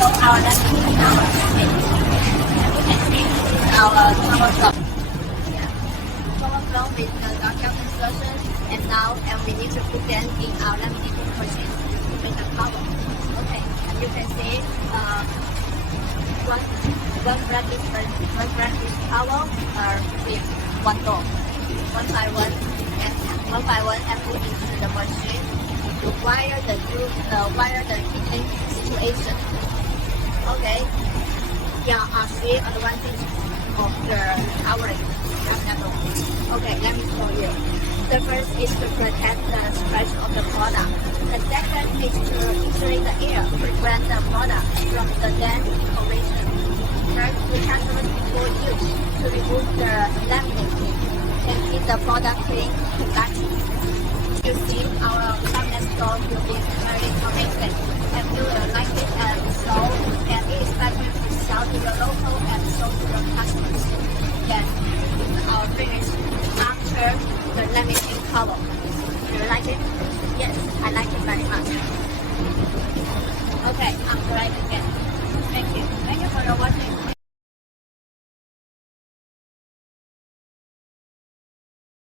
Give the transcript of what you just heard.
install our laminate in our machine. As you can see, our power flow. Yeah. Power flow with the downhill insertion, and now we need to put them in our laminating machine to make a cover. Okay, and you can see one practice power with one door, one by one, and put into the machine to wire the heating situation. Okay, here are three advantages of the powering level. Okay, let me show you. The first is to protect the stretch of the product. The second is to insulate the air, prevent the product from the damp corrosion. Third, we can before use to remove the laminate and keep the product clean and tidy. You see, our laminate store will be very amazing, and you will like it and so, and we expect it to sell to the local and sold to the customers. Then, our finish after the laminating cover. Do you like it? Yes, I like it very much. Okay, I'm right again. Thank you. Thank you for your watching.